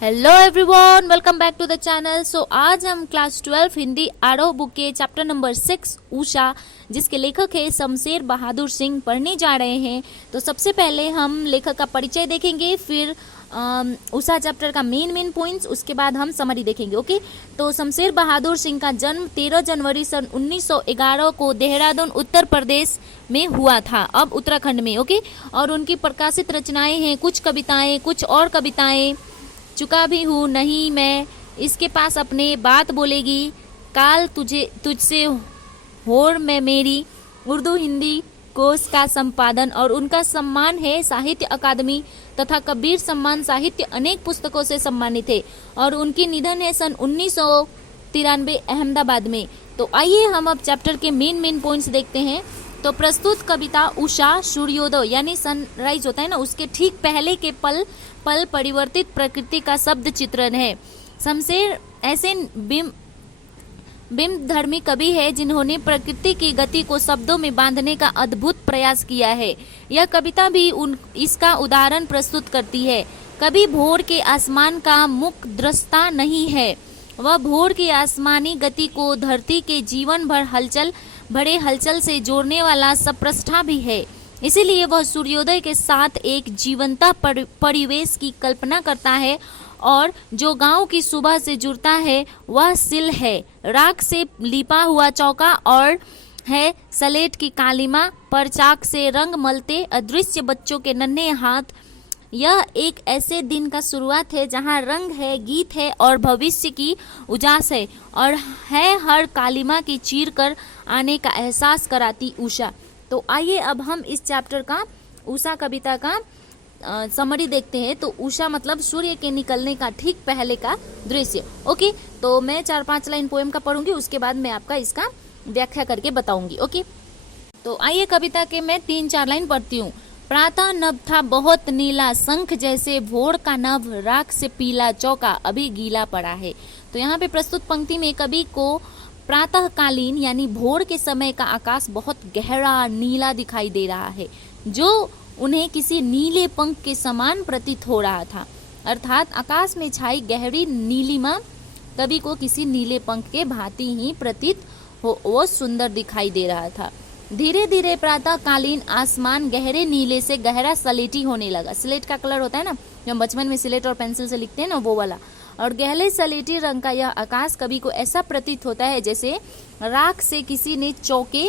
Hello everyone, welcome back to the channel. So आज हम class 12 Hindi आरोह बुक के चैप्टर नंबर 6 उषा, जिसके लेखक है शमशेर बहादुर सिंह, पढ़ने जा रहे हैं। तो सबसे पहले हम लेखक का परिचय देखेंगे, फिर उषा चैप्टर का मेन पॉइंट्स, उसके बाद हम समरी देखेंगे। ओके, तो शमशेर बहादुर सिंह का जन्म 13 जनवरी सन 1911 को देहरादून उत्तर प्रदेश में हुआ था, अब उत्तराखंड में। ओके, और उनकी प्रकाशित रचनाएं हैं कुछ कविताएं, कुछ और कविताएं। चुका भी हूँ नहीं मैं, इसके पास अपने बात बोलेगी, काल तुझसे होर मैं मेरी, उर्दू हिंदी कोश का संपादन। और उनका सम्मान है साहित्य अकादमी तथा कबीर सम्मान साहित्य, अनेक पुस्तकों से सम्मानित है। और उनकी निधन है सन 1993 अहमदाबाद में। तो आइए हम अब चैप्टर के मेन पॉइंट्स देखते हैं। तो प्रस्तुत कविता उषा सूर्योदय यानी सनराइज होता है ना, उसके ठीक पहले के पल परिवर्तित प्रकृति का शब्द चित्रण है। शमशेर ऐसे बिंब धर्मी कवि है जिन्होंने प्रकृति की गति को शब्दों में बांधने का अद्भुत प्रयास किया है। यह कविता भी इसका उदाहरण प्रस्तुत करती है। कवि भोर के आसमान का मुख दृष्टा नहीं है, वह भोर की आसमानी गति को धरती के जीवन भर भरे हलचल से जोड़ने वाला सप्रष्ठा भी है। इसीलिए वह सूर्योदय के साथ एक जीवंता परिवेश की कल्पना करता है, और जो गांव की सुबह से जुड़ता है वह सिल है, राख से लिपा हुआ चौका और है सलेट की कालीमा पर चाक से रंग मलते अदृश्य बच्चों के नन्हे हाथ। यह एक ऐसे दिन का शुरुआत है जहां रंग है, गीत है और भविष्य की उजास है, और है हर कालीमा की चीर कर आने का एहसास कराती उषा। तो आइए अब हम इस चैप्टर का उषा कविता का समरी देखते हैं। तो उषा मतलब सूर्य के निकलने का ठीक पहले का दृश्य। ओके, तो मैं 4-5 लाइन पोएम का पढ़ूंगी, उसके बाद मैं आपका इसका व्याख्या करके बताऊंगी। ओके, तो आइए कविता के मैं 3-4 लाइन पढ़ती हूँ। प्रातः नभ था बहुत नीला, शंख जैसे भोर का नभ, राख से पीला चौका अभी गीला पड़ा है। तो यहाँ पे प्रस्तुत पंक्ति में कवि को प्रातःकालीन यानी भोर के समय का आकाश बहुत गहरा नीला दिखाई दे रहा है, जो उन्हें किसी नीले पंख के समान प्रतीत हो रहा था। अर्थात आकाश में छाई गहरी नीलिमा कवि को किसी नीले पंख के भांति ही प्रतीत हो, वो सुंदर दिखाई दे रहा था। धीरे धीरे प्रातःकालीन आसमान गहरे नीले से गहरा सलेटी होने लगा। स्लेट का कलर होता है ना, जो हम बचपन में स्लेट और पेंसिल से लिखते हैं ना, वो वाला। और गहरे सलेटी रंग का यह आकाश कवि को ऐसा प्रतीत होता है जैसे राख से किसी ने चौके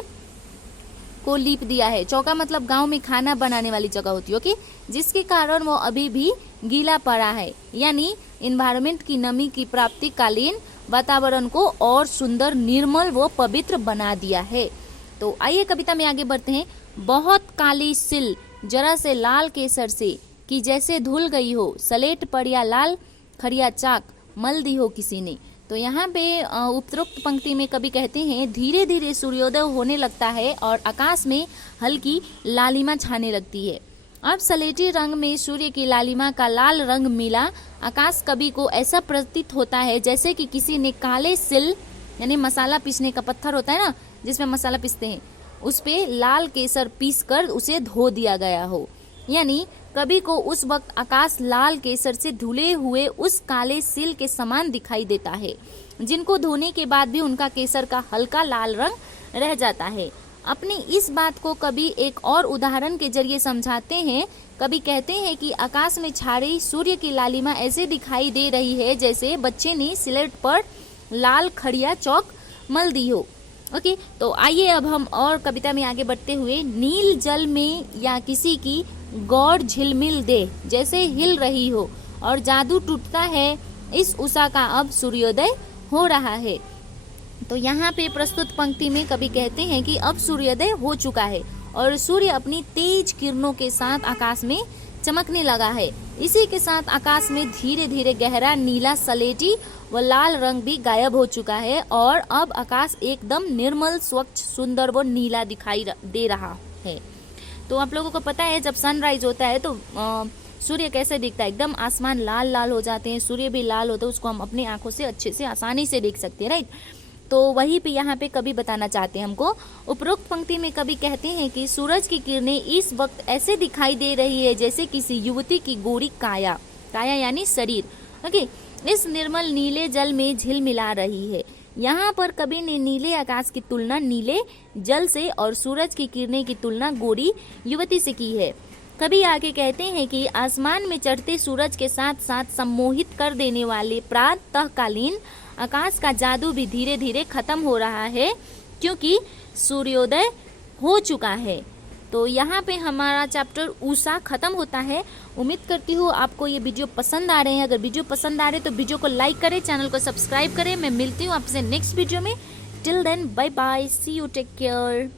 को लीप दिया है। चौका मतलब गांव में खाना बनाने वाली जगह होती है, ओके, जिसके कारण वो अभी भी गीला पड़ा है, यानी इन्वायरमेंट की नमी की प्राप्ति कालीन वातावरण को और सुंदर, निर्मल व पवित्र बना दिया है। तो आइए कविता में आगे बढ़ते हैं। बहुत काली सिल जरा से लाल केसर से, कि जैसे धुल गई हो, सलेट पर या लाल खड़िया चाक मल दी हो किसी ने। तो यहाँ पे उपरोक्त पंक्ति में कवि कहते हैं धीरे धीरे सूर्योदय होने लगता है और आकाश में हल्की लालिमा छाने लगती है। अब सलेटी रंग में सूर्य की लालिमा का लाल रंग मिला आकाश कवि को ऐसा प्रतीत होता है जैसे कि किसी ने काले सिल यानी मसाला पीसने का पत्थर होता है ना, जिसमें मसाला पीसते हैं, उस पे लाल केसर पीस कर उसे धो दिया गया हो। यानी कवि को उस वक्त आकाश लाल केसर से धुले हुए उस काले सिल के समान दिखाई देता है, जिनको धोने के बाद भी उनका केसर का हल्का लाल रंग रह जाता है। अपनी इस बात को कवि एक और उदाहरण के जरिए समझाते हैं। कवि कहते हैं कि आकाश में छा रही सूर्य की लालिमा ऐसे दिखाई दे रही है जैसे बच्चे ने स्लेट पर लाल खड़िया चौक मल दी हो। ओके, तो आइए अब हम और कविता में आगे बढ़ते हुए। नील जल में या किसी की गौर झिलमिल दे जैसे हिल रही हो, और जादू टूटता है इस उषा का अब सूर्योदय हो रहा है। तो यहाँ पे प्रस्तुत पंक्ति में कवि कहते हैं कि अब सूर्योदय हो चुका है और सूर्य अपनी तेज किरणों के साथ आकाश में चमकने लगा है। इसी के साथ आकाश में धीरे धीरे गहरा नीला सलेटी व लाल रंग भी गायब हो चुका है, और अब आकाश एकदम निर्मल, स्वच्छ, सुंदर व नीला दिखाई दे रहा है। तो आप लोगों को पता है जब सनराइज होता है तो सूर्य कैसे दिखता है, एकदम आसमान लाल लाल हो जाते हैं, सूर्य भी लाल होता है, उसको हम अपनी आंखों से अच्छे से आसानी से देख सकते हैं, राइट। तो वही पे यहाँ पे कवि बताना चाहते हैं हमको। उपरोक्त पंक्ति में कवि कहते हैं कि सूरज की किरणें इस वक्त ऐसे दिखाई दे रही है जैसे किसी युवती की गोरी काया यानी शरीर ओके, इस निर्मल नीले जल में झिलमिला रही है। यहाँ पर कवि ने नीले आकाश की तुलना नीले जल से और सूरज की किरणें की तुलना गोरी युवती से की है। कवि आगे कहते हैं कि आसमान में चढ़ते सूरज के साथ साथ सम्मोहित कर देने वाले प्रातःकालीन आकाश का जादू भी धीरे धीरे खत्म हो रहा है, क्योंकि सूर्योदय हो चुका है। तो यहाँ पे हमारा चैप्टर उषा खत्म होता है। उम्मीद करती हूँ आपको ये वीडियो पसंद आ रहे हैं। अगर वीडियो पसंद आ रहे हैं तो वीडियो को लाइक करें, चैनल को सब्सक्राइब करें। मैं मिलती हूँ आपसे नेक्स्ट वीडियो में। Till then bye bye, see you, take care.